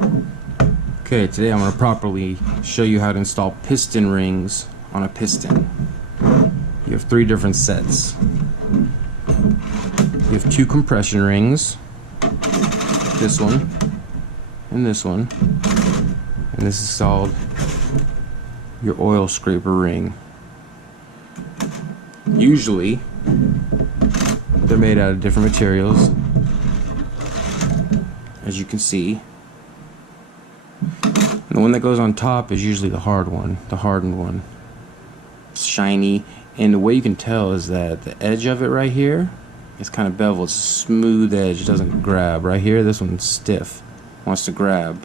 Okay, today I'm going to properly show you how to install piston rings on a piston. You have 3 different sets. You have 2 compression rings, this one and this one, and this is called your oil scraper ring. Usually they're made out of different materials, as you can see. And the one that goes on top is usually the hard one, the hardened one. It's shiny, and the way you can tell is that the edge of it right here is kind of beveled. It's a smooth edge, it doesn't grab. Right here, this one's stiff, wants to grab.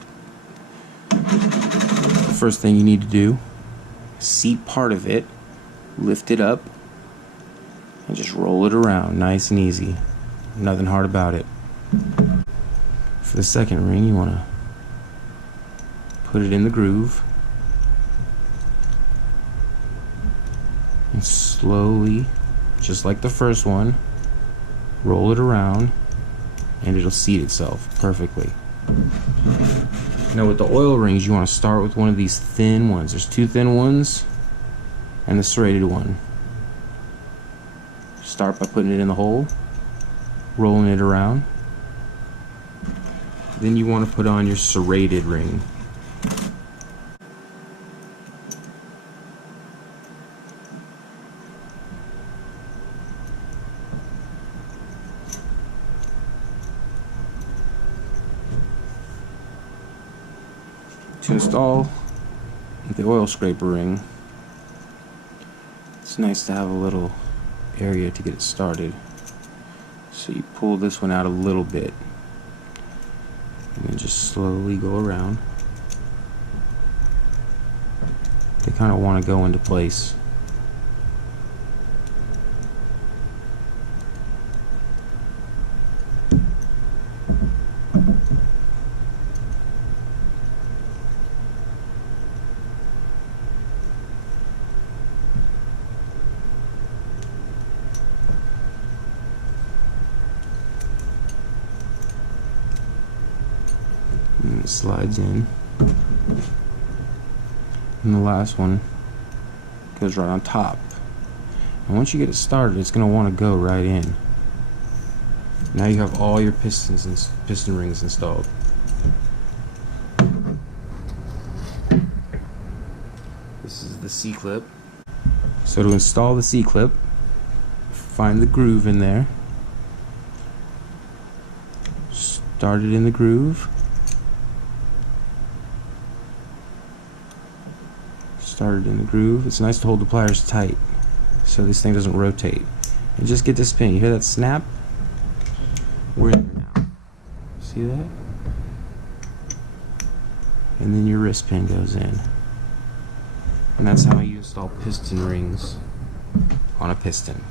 The first thing you need to do, seat part of it, lift it up, and just roll it around, nice and easy. Nothing hard about it. For the second ring, you want to put it in the groove and slowly, just like the first one, roll it around and it'll seat itself perfectly. Now with the oil rings, you want to start with one of these thin ones. There's 2 thin ones and the serrated one. Start by putting it in the hole, rolling it around. Then you want to put on your serrated ring. To install the oil scraper ring, it's nice to have a little area to get it started. So you pull this one out a little bit and then just slowly go around. They kind of want to go into place. And it slides in, and the last one goes right on top. And once you get it started, it's going to want to go right in. Now you have all your pistons and piston rings installed. This is the C-clip. So to install the C-clip, find the groove in there, start it in the groove, started in the groove. It's nice to hold the pliers tight so this thing doesn't rotate. And just get this pin. You hear that snap? We're in there now. See that? And then your wrist pin goes in. And that's how you install piston rings on a piston.